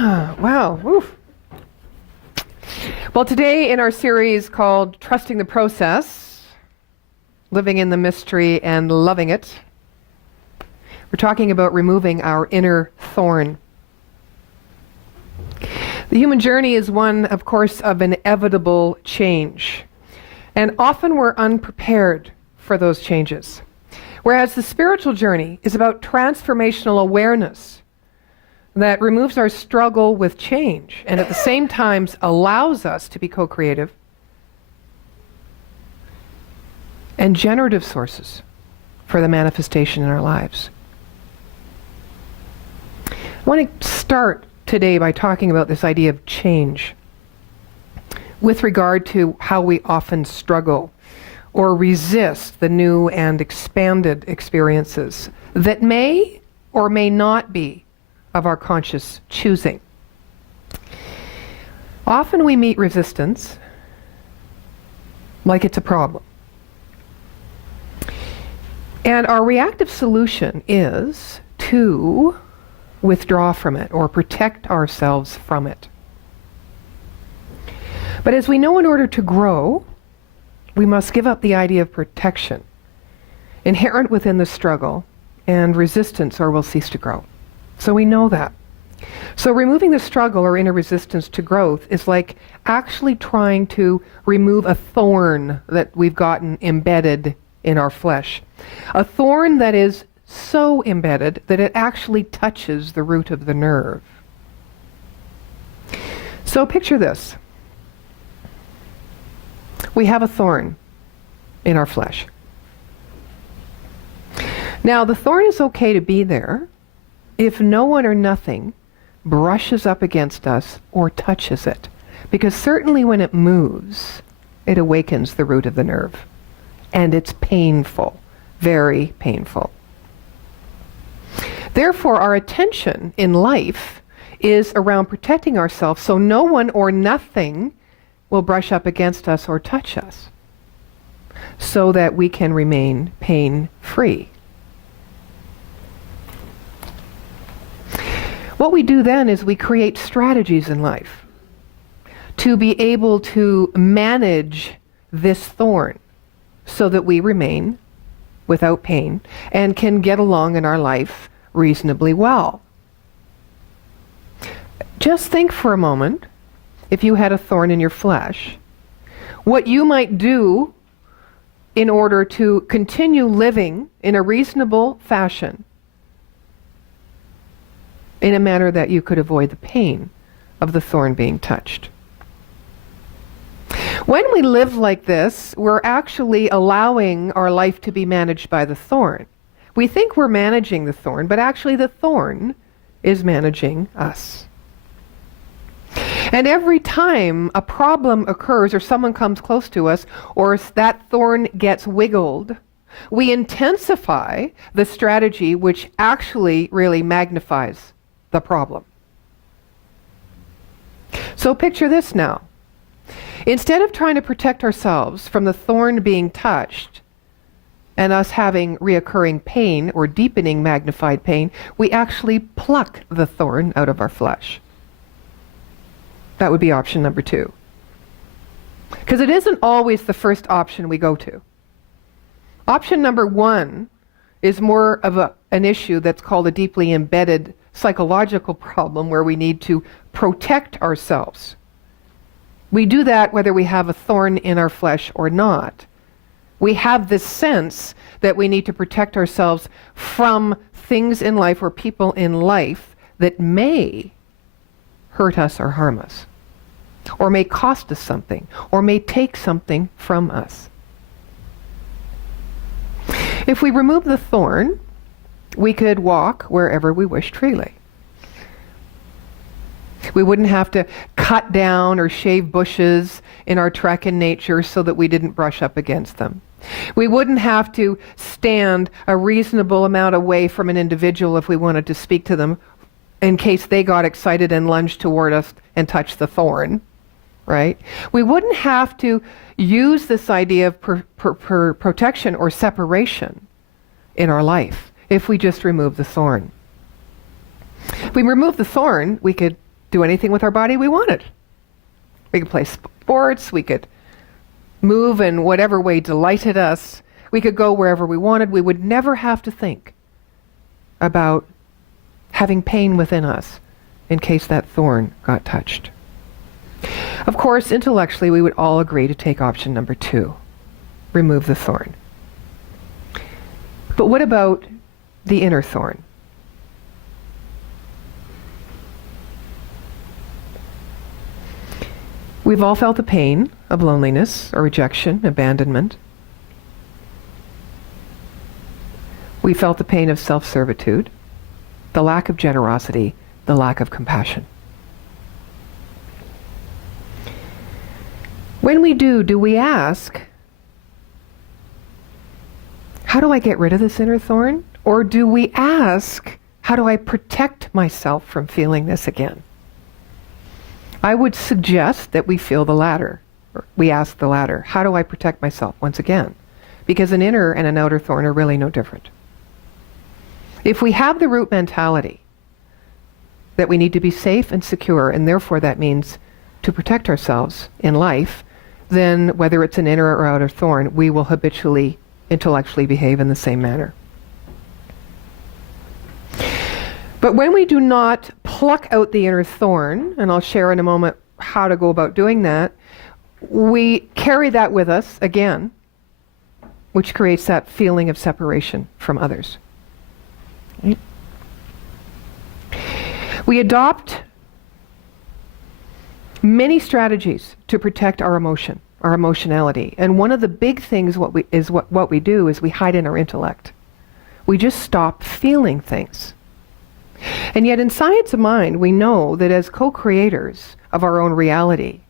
Wow. Oof. Well, today in our series called Trusting the Process, Living in the Mystery and Loving It, we're talking about removing our inner thorn. The human journey is one, of course, of inevitable change. And often we're unprepared for those changes. Whereas the spiritual journey is about transformational awareness that removes our struggle with change and at the same time allows us to be co-creative and generative sources for the manifestation in our lives. I want to start today by talking about this idea of change with regard to how we often struggle or resist the new and expanded experiences that may or may not be of our conscious choosing. Often we meet resistance like it's a problem. And our reactive solution is to withdraw from it or protect ourselves from it. But as we know, in order to grow, we must give up the idea of protection inherent within the struggle and resistance, or we'll cease to grow. So we know that. So removing the struggle or inner resistance to growth is like actually trying to remove a thorn that we've gotten embedded in our flesh. A thorn that is so embedded that it actually touches the root of the nerve. So picture this. We have a thorn in our flesh. Now, the thorn is okay to be there if no one or nothing brushes up against us or touches it. Because certainly when it moves, it awakens the root of the nerve. And it's painful, very painful. Therefore, our attention in life is around protecting ourselves so no one or nothing will brush up against us or touch us, so that we can remain pain-free. What we do then is we create strategies in life to be able to manage this thorn so that we remain without pain and can get along in our life reasonably well. Just think for a moment, if you had a thorn in your flesh, what you might do in order to continue living in a reasonable fashion in a manner that you could avoid the pain of the thorn being touched. When we live like this, we're actually allowing our life to be managed by the thorn. We think we're managing the thorn, but actually the thorn is managing us. And every time a problem occurs or someone comes close to us or that thorn gets wiggled, we intensify the strategy which actually really magnifies the problem. So picture this now. Instead of trying to protect ourselves from the thorn being touched and us having reoccurring pain or deepening magnified pain, we actually pluck the thorn out of our flesh. That would be option number 2. Because it isn't always the first option we go to. Option number 1 is more of an issue that's called a deeply embedded psychological problem where we need to protect ourselves. We do that whether we have a thorn in our flesh or not. We have this sense that we need to protect ourselves from things in life or people in life that may hurt us or harm us, or may cost us something, or may take something from us. If we remove the thorn, we could walk wherever we wish freely. We wouldn't have to cut down or shave bushes in our trek in nature so that we didn't brush up against them. We wouldn't have to stand a reasonable amount away from an individual if we wanted to speak to them in case they got excited and lunged toward us and touched the thorn, right? We wouldn't have to use this idea of protection or separation in our life if we just remove the thorn. If we remove the thorn, we could do anything with our body we wanted. We could play sports, we could move in whatever way delighted us, we could go wherever we wanted. We would never have to think about having pain within us in case that thorn got touched. Of course, intellectually, we would all agree to take option number 2, remove the thorn. But what about the inner thorn? We've all felt the pain of loneliness or rejection, abandonment. We felt the pain of self-servitude, the lack of generosity, the lack of compassion. When we do we ask, how do I get rid of this inner thorn? Or do we ask, how do I protect myself from feeling this again? I would suggest that we feel the latter. Or we ask the latter. How do I protect myself once again? Because an inner and an outer thorn are really no different. If we have the root mentality that we need to be safe and secure, and therefore that means to protect ourselves in life, then whether it's an inner or outer thorn, we will habitually, intellectually behave in the same manner. But when we do not pluck out the inner thorn, and I'll share in a moment how to go about doing that, we carry that with us again, which creates that feeling of separation from others. Right? We adopt many strategies to protect our emotion, our emotionality. And one of the big things what we do is we hide in our intellect. We just stop feeling things. And yet in Science of Mind, we know that as co-creators of our own reality,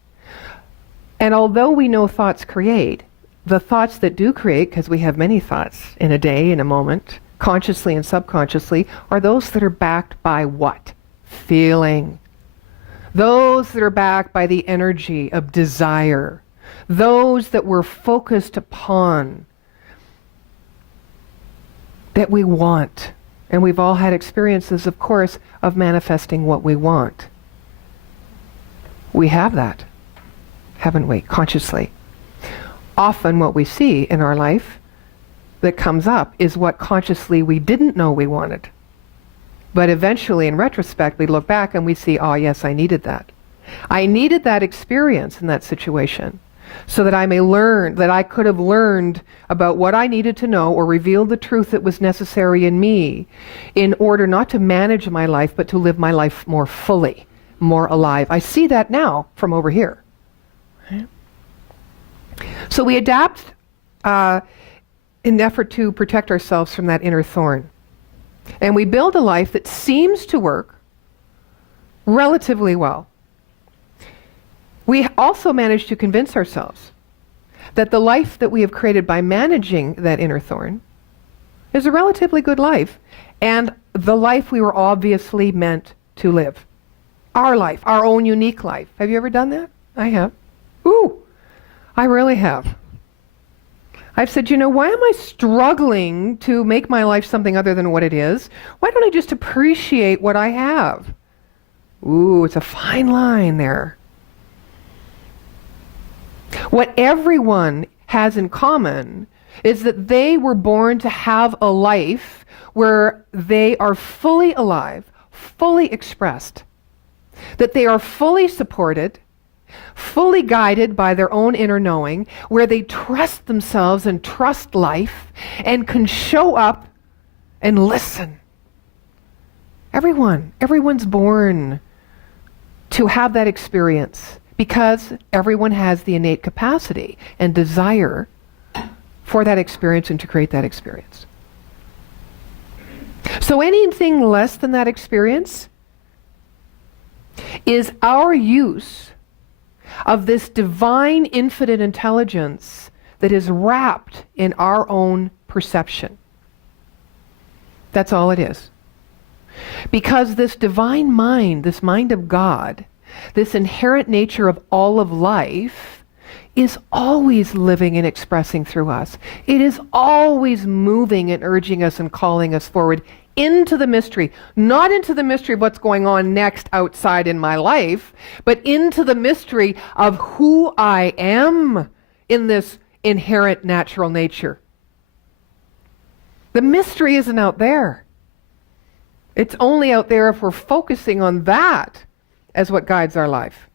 and although we know thoughts create, the thoughts that do create, because we have many thoughts in a day, in a moment, consciously and subconsciously, are those that are backed by what? Feeling. Those that are backed by the energy of desire. Those that we're focused upon, that we want. And we've all had experiences, of course, of manifesting what we want. We have that, haven't we, consciously? Often what we see in our life that comes up is what consciously we didn't know we wanted. But eventually, in retrospect, we look back and we see, oh yes, I needed that. I needed that experience in that situation so that I may learn, that I could have learned about what I needed to know or revealed the truth that was necessary in me in order not to manage my life, but to live my life more fully, more alive. I see that now from over here. Right? So we adapt in an effort to protect ourselves from that inner thorn. And we build a life that seems to work relatively well. We also manage to convince ourselves that the life that we have created by managing that inner thorn is a relatively good life, and the life we were obviously meant to live. Our life, our own unique life. Have you ever done that? I have. Ooh, I really have. I've said, why am I struggling to make my life something other than what it is? Why don't I just appreciate what I have? Ooh, it's a fine line there. What everyone has in common is that they were born to have a life where they are fully alive, fully expressed, that they are fully supported, fully guided by their own inner knowing, where they trust themselves and trust life and can show up and listen. Everyone's born to have that experience because everyone has the innate capacity and desire for that experience and to create that experience. So anything less than that experience is our use of this divine infinite intelligence that is wrapped in our own perception. That's all it is. Because this divine mind, this mind of God, this inherent nature of all of life is always living and expressing through us. It is always moving and urging us and calling us forward, into the mystery, not into the mystery of what's going on next outside in my life, but into the mystery of who I am in this inherent natural nature. The mystery isn't out there. It's only out there if we're focusing on that as what guides our life.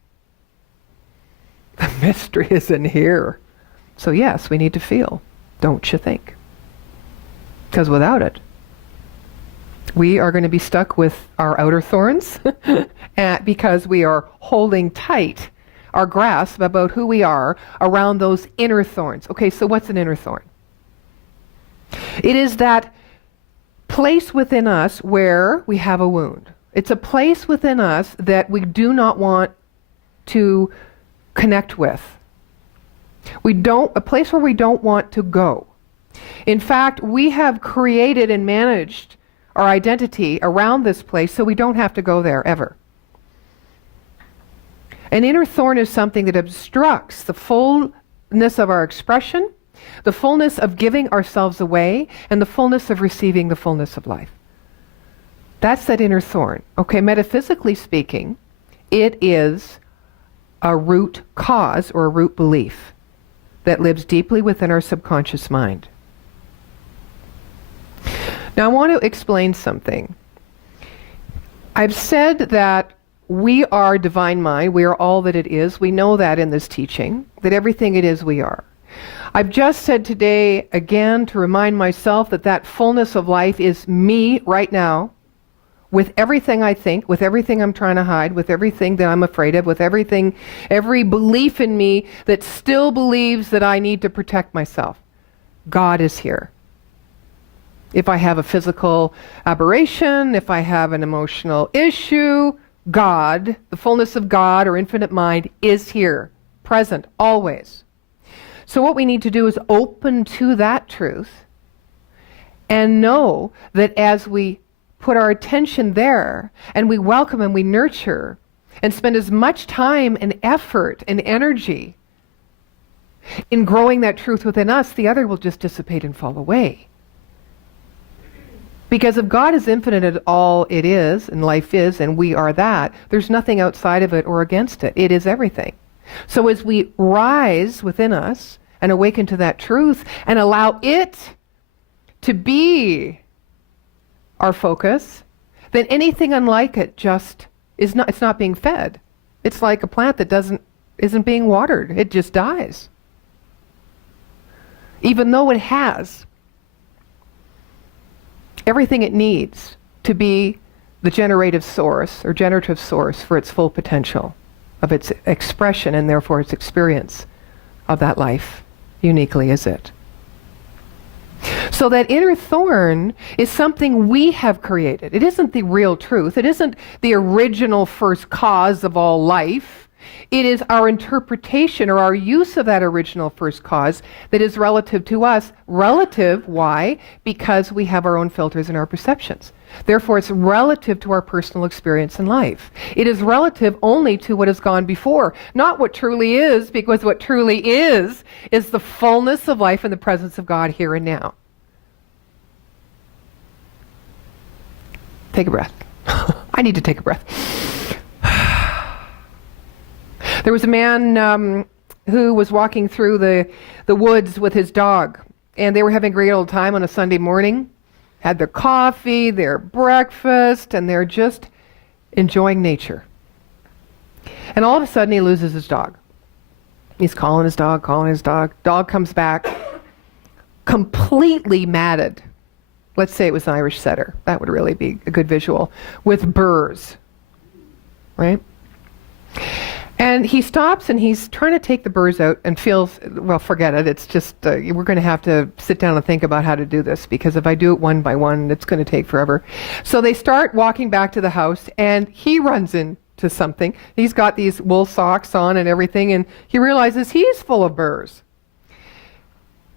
The mystery is in here. So yes, we need to feel, don't you think? Because without it, we are going to be stuck with our outer thorns because we are holding tight our grasp about who we are around those inner thorns. Okay, so what's an inner thorn? It is that place within us where we have a wound. It's a place within us that we do not want to connect with. A place where we don't want to go. In fact, we have created and managed our identity around this place so we don't have to go there ever. An inner thorn is something that obstructs the fullness of our expression, the fullness of giving ourselves away, and the fullness of receiving the fullness of life. That's that inner thorn. Okay, metaphysically speaking, it is a root cause or a root belief that lives deeply within our subconscious mind. Now I want to explain something. I've said that we are divine mind, we are all that it is. We know that in this teaching, that everything it is we are. I've just said today again to remind myself that that fullness of life is me right now, with everything I think, with everything I'm trying to hide, with everything that I'm afraid of, with everything, every belief in me that still believes that I need to protect myself. God is here. If I have a physical aberration, if I have an emotional issue, God, the fullness of God or infinite mind is here, present, always. So what we need to do is open to that truth and know that as we put our attention there and we welcome and we nurture and spend as much time and effort and energy in growing that truth within us, the other will just dissipate and fall away. Because if God is infinite at all it is, and life is, and we are that, there's nothing outside of it or against it. It is everything. So as we rise within us and awaken to that truth and allow it to be our focus, then anything unlike it just is not, it's not being fed. It's like a plant that isn't being watered. It just dies. Even though it has everything it needs to be the generative source or generative source for its full potential of its expression and therefore its experience of that life, uniquely is it. So that inner thorn is something we have created. It isn't the real truth. It isn't the original first cause of all life. It is our interpretation or our use of that original first cause that is relative to us. Relative, why? Because we have our own filters and our perceptions. Therefore, it's relative to our personal experience in life. It is relative only to what has gone before, not what truly is, because what truly is the fullness of life and the presence of God here and now. Take a breath. I need to take a breath. There was a man who was walking through the woods with his dog, and they were having a great old time on a Sunday morning. Had their coffee, their breakfast, and they're just enjoying nature. And all of a sudden he loses his dog. He's calling his dog. Dog comes back completely matted. Let's say it was an Irish setter. That would really be a good visual. With burrs. Right? And he stops and he's trying to take the burrs out and feels, well, forget it. It's just, we're going to have to sit down and think about how to do this, because if I do it one by one, it's going to take forever. So they start walking back to the house and he runs into something. He's got these wool socks on and everything, and he realizes he's full of burrs.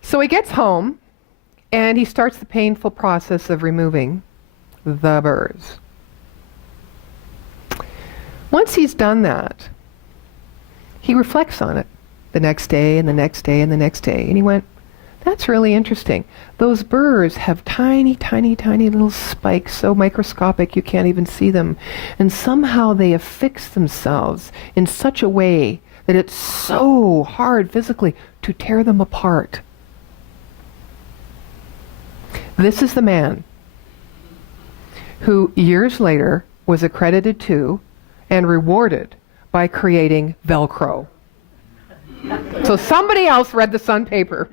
So he gets home and he starts the painful process of removing the burrs. Once he's done that, he reflects on it the next day and the next day and the next day. And he went, That's really interesting. Those burrs have tiny, tiny, tiny little spikes, so microscopic you can't even see them. And somehow they affix themselves in such a way that it's so hard physically to tear them apart. This is the man who years later was accredited to and rewarded by creating Velcro. So somebody else read the Sun paper.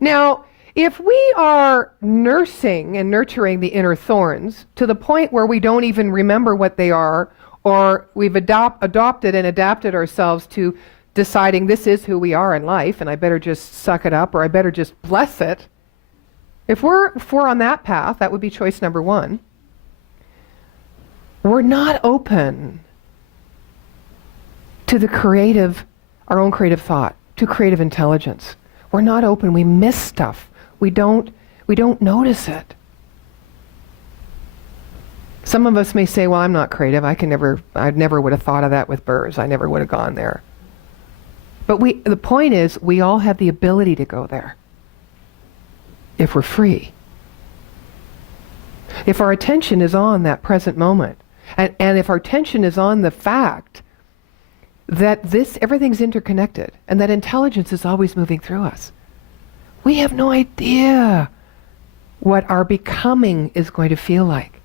Now, if we are nursing and nurturing the inner thorns to the point where we don't even remember what they are, or we've adopted and adapted ourselves to deciding this is who we are in life and I better just suck it up or I better just bless it, if we're on that path, that would be choice number one. We're not open to our own creative thought, to creative intelligence. We're not open. We miss stuff. We don't notice it. Some of us may say, well, I'm not creative. I never would have thought of that with burrs. I never would have gone there. But the point is, we all have the ability to go there if we're free. If our attention is on that present moment, and if our attention is on the fact that everything's interconnected and that intelligence is always moving through us, we have no idea what our becoming is going to feel like.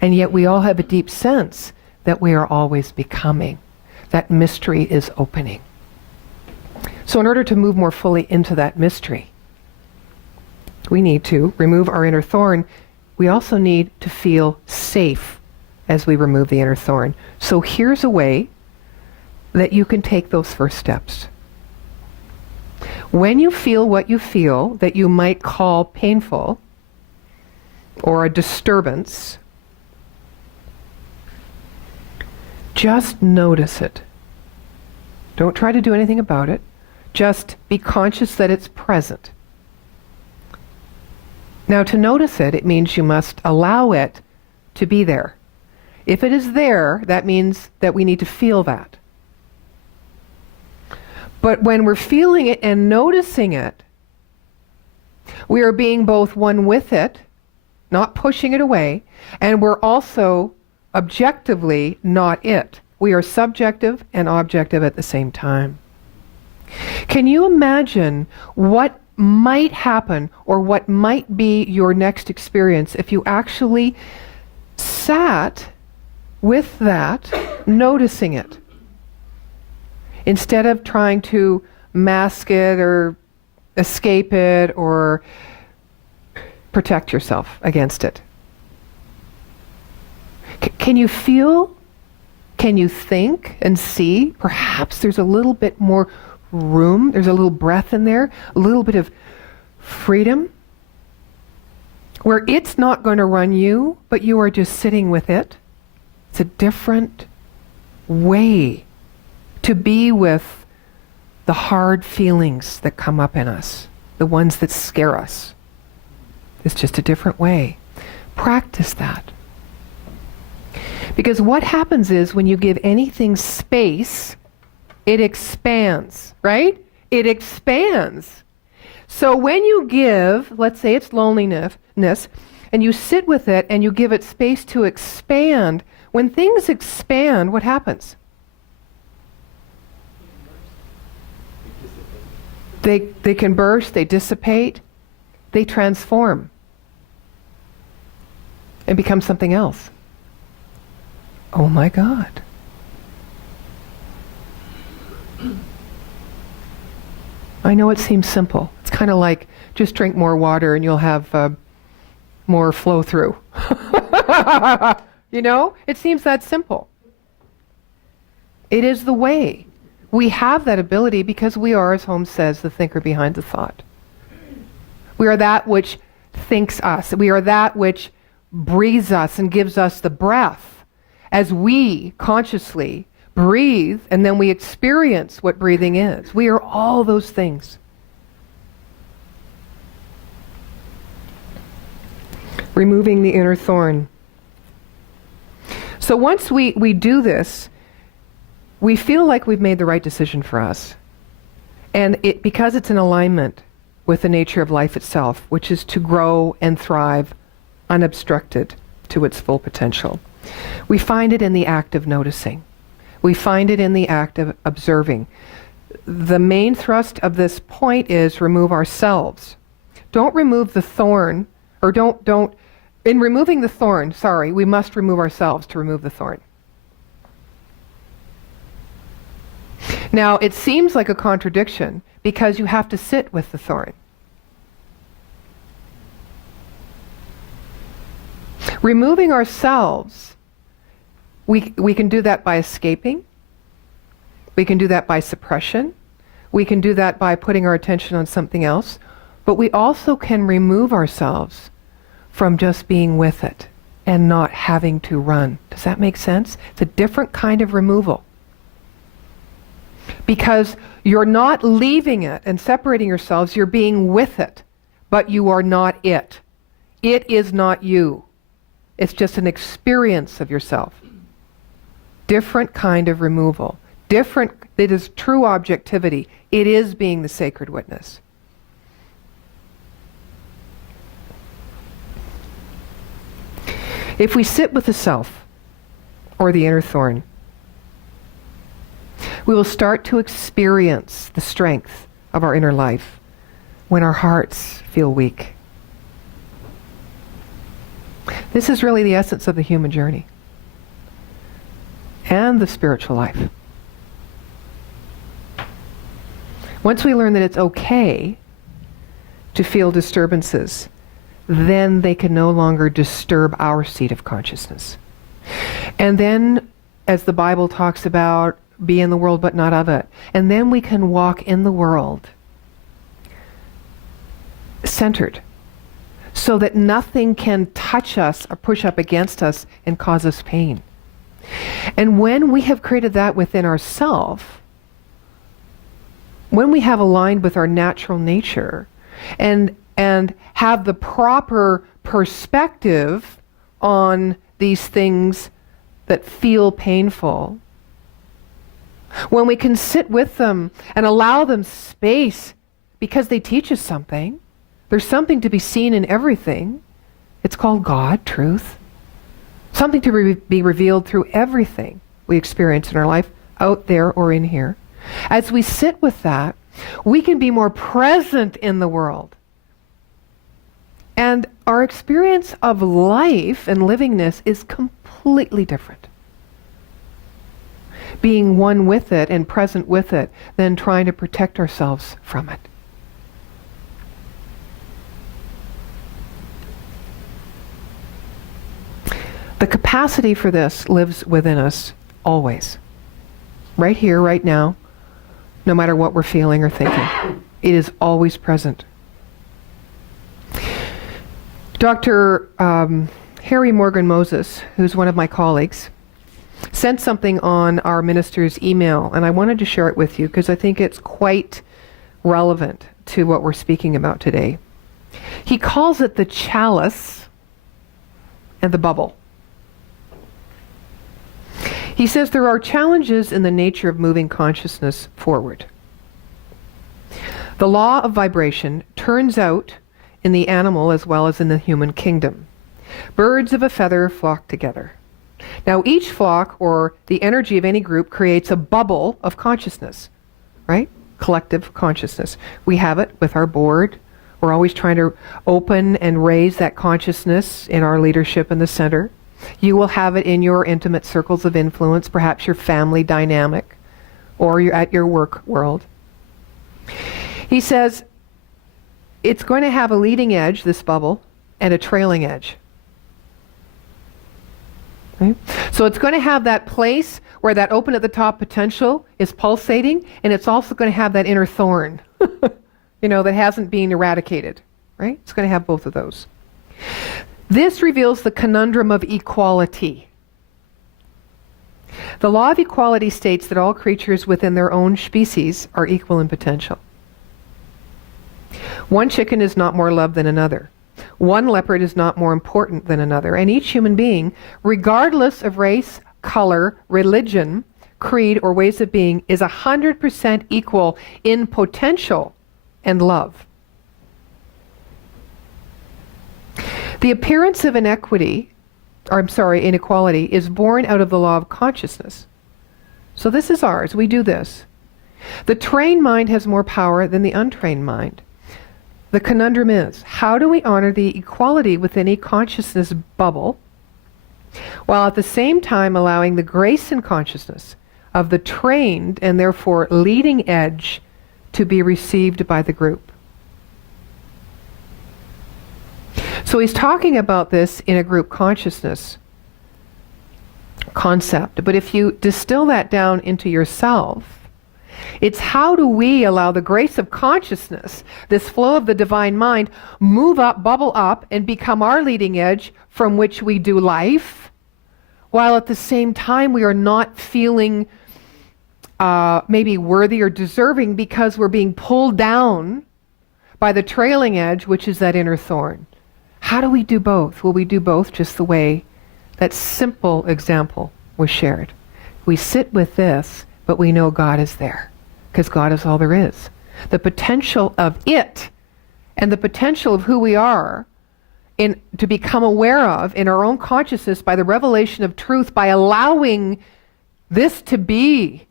And yet we all have a deep sense that we are always becoming. That mystery is opening. So in order to move more fully into that mystery, we need to remove our inner thorn. We also need to feel safe as we remove the inner thorn. So here's a way that you can take those first steps. When you feel what you feel that you might call painful or a disturbance, just notice it. Don't try to do anything about it. Just be conscious that it's present. Now, to notice it, it means you must allow it to be there. If it is there, that means that we need to feel that. But when we're feeling it and noticing it, we are being both one with it, not pushing it away, and we're also objectively not it. We are subjective and objective at the same time. Can you imagine what might happen or what might be your next experience if you actually sat with that, noticing it, instead of trying to mask it or escape it or protect yourself against it? Can you feel? Can you think and see? Perhaps there's a little bit more room, there's a little breath in there, a little bit of freedom, where it's not going to run you, but you are just sitting with it. It's a different way to be with the hard feelings that come up in us, the ones that scare us. It's just a different way. Practice that. Because what happens is when you give anything space, it expands, right? It expands. So when you give, let's say it's loneliness, and you sit with it and you give it space to expand, when things expand, what happens? They can burst, they dissipate, they transform and become something else. Oh my God. I know it seems simple. It's kind of like just drink more water and you'll have more flow through. You know, it seems that simple. It is the way. We have that ability because we are, as Holmes says, the thinker behind the thought. We are that which thinks us. We are that which breathes us and gives us the breath as we consciously breathe, and then we experience what breathing is. We are all those things. Removing the inner thorn. So once we do this, we feel like we've made the right decision for us. And because it's in alignment with the nature of life itself, which is to grow and thrive unobstructed to its full potential. We find it in the act of noticing. We find it in the act of observing. The main thrust of this point is remove ourselves. Don't remove the thorn, or in removing the thorn, we must remove ourselves to remove the thorn. Now, it seems like a contradiction because you have to sit with the thorn. Removing ourselves, we can do that by escaping. We can do that by suppression. We can do that by putting our attention on something else. But we also can remove ourselves from just being with it and not having to run. Does that make sense? It's a different kind of removal. Because you're not leaving it and separating yourselves, you're being with it, but you are not it. It is not you. It's just an experience of yourself. Different kind of removal. Different, it is true objectivity. It is being the sacred witness. If we sit with the self, or the inner thorn, we will start to experience the strength of our inner life when our hearts feel weak. This is really the essence of the human journey and the spiritual life. Once we learn that it's okay to feel disturbances, then they can no longer disturb our seat of consciousness. And then, as the Bible talks about, be in the world but not of it. And then we can walk in the world centered, so that nothing can touch us or push up against us and cause us pain. And when we have created that within ourselves, when we have aligned with our natural nature and have the proper perspective on these things that feel painful, when we can sit with them and allow them space because they teach us something, there's something to be seen in everything. It's called God, truth. Something to be revealed through everything we experience in our life, out there or in here. As we sit with that, we can be more present in the world. And our experience of life and livingness is completely different. Being one with it and present with it than trying to protect ourselves from it. The capacity for this lives within us always. Right here, right now, no matter what we're feeling or thinking. It is always present. Dr. Harry Morgan Moses, who's one of my colleagues, sent something on our minister's email, and I wanted to share it with you because I think it's quite relevant to what we're speaking about today. He calls it the chalice and the bubble. He says there are challenges in the nature of moving consciousness forward. The law of vibration turns out in the animal as well as in the human kingdom. Birds of a feather flock together. Now each flock, or the energy of any group, creates a bubble of consciousness, right? Collective consciousness. We have it with our board. We're always trying to open and raise that consciousness in our leadership in the center. You will have it in your intimate circles of influence, perhaps your family dynamic, or you're at your work world. He says it's going to have a leading edge, this bubble, and a trailing edge. Okay? So it's going to have that place where that open at the top potential is pulsating, and it's also going to have that inner thorn, that hasn't been eradicated, right? It's going to have both of those. This reveals the conundrum of equality. The law of equality states that all creatures within their own species are equal in potential. One chicken is not more loved than another. One leopard is not more important than another. And each human being, regardless of race, color, religion, creed, or ways of being is 100% equal in potential and love. The appearance of inequality is born out of the law of consciousness. So this is ours. We do this. The trained mind has more power than the untrained mind. The conundrum is, how do we honor the equality within a consciousness bubble, while at the same time allowing the grace and consciousness of the trained and therefore leading edge to be received by the group? So he's talking about this in a group consciousness concept. But if you distill that down into yourself, it's how do we allow the grace of consciousness, this flow of the divine mind, move up, bubble up, and become our leading edge from which we do life, while at the same time we are not feeling maybe worthy or deserving because we're being pulled down by the trailing edge, which is that inner thorn. How do we do both? Well, we do both just the way that simple example was shared. We sit with this, but we know God is there, because God is all there is. The potential of it and the potential of who we are to become aware of in our own consciousness by the revelation of truth, by allowing this to be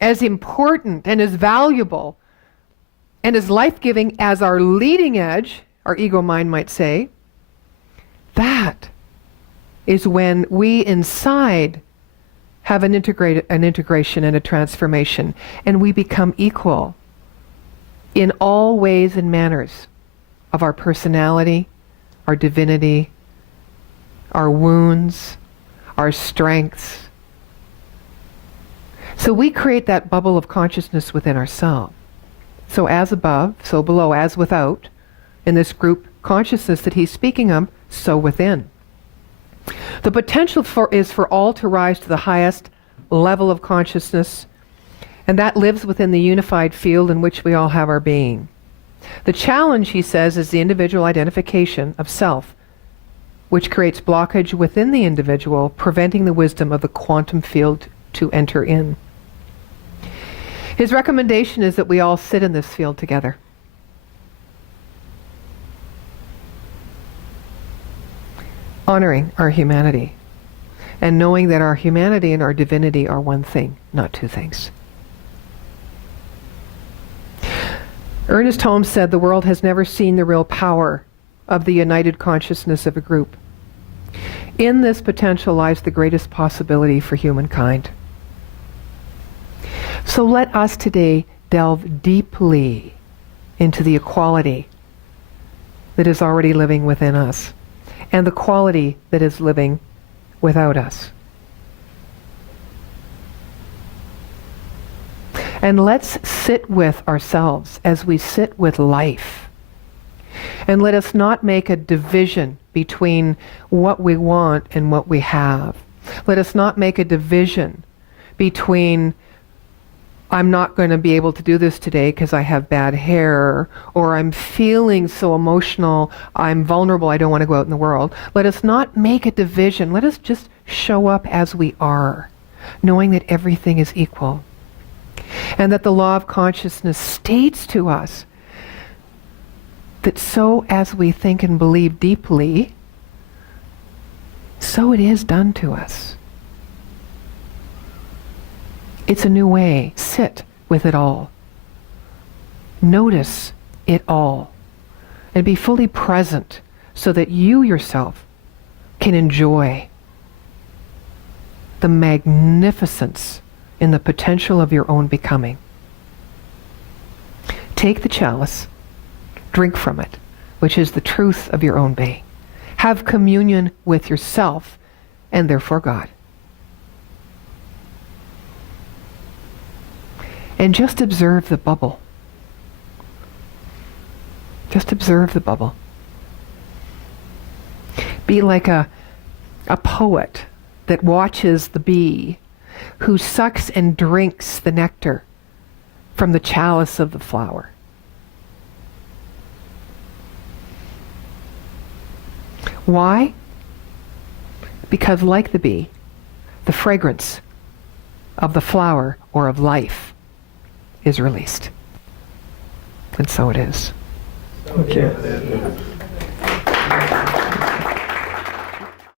as important and as valuable and as life-giving as our leading edge, our ego mind might say, that is when we inside have an integration and a transformation, and we become equal in all ways and manners of our personality, our divinity, our wounds, our strengths. So we create that bubble of consciousness within ourselves. So as above, so below, as without, in this group consciousness that he's speaking of, so within. The potential is for all to rise to the highest level of consciousness, and that lives within the unified field in which we all have our being. The challenge, he says, is the individual identification of self, which creates blockage within the individual, preventing the wisdom of the quantum field to enter in. His recommendation is that we all sit in this field together. Honoring our humanity and knowing that our humanity and our divinity are one thing, not two things. Ernest Holmes said the world has never seen the real power of the united consciousness of a group. In this potential lies the greatest possibility for humankind. So let us today delve deeply into the equality that is already living within us, and the quality that is living without us. And let's sit with ourselves as we sit with life. And let us not make a division between what we want and what we have. Let us not make a division between I'm not going to be able to do this today because I have bad hair, or I'm feeling so emotional, I'm vulnerable, I don't want to go out in the world. Let us not make a division. Let us just show up as we are, knowing that everything is equal. And that the law of consciousness states to us that so as we think and believe deeply, so it is done to us. It's a new way. Sit with it all. Notice it all. And be fully present so that you yourself can enjoy the magnificence in the potential of your own becoming. Take the chalice, drink from it, which is the truth of your own being. Have communion with yourself and therefore God. And just observe the bubble. Just observe the bubble. Be like a poet that watches the bee who sucks and drinks the nectar from the chalice of the flower. Why? Because like the bee, the fragrance of the flower or of life is released. And so it is. Okay.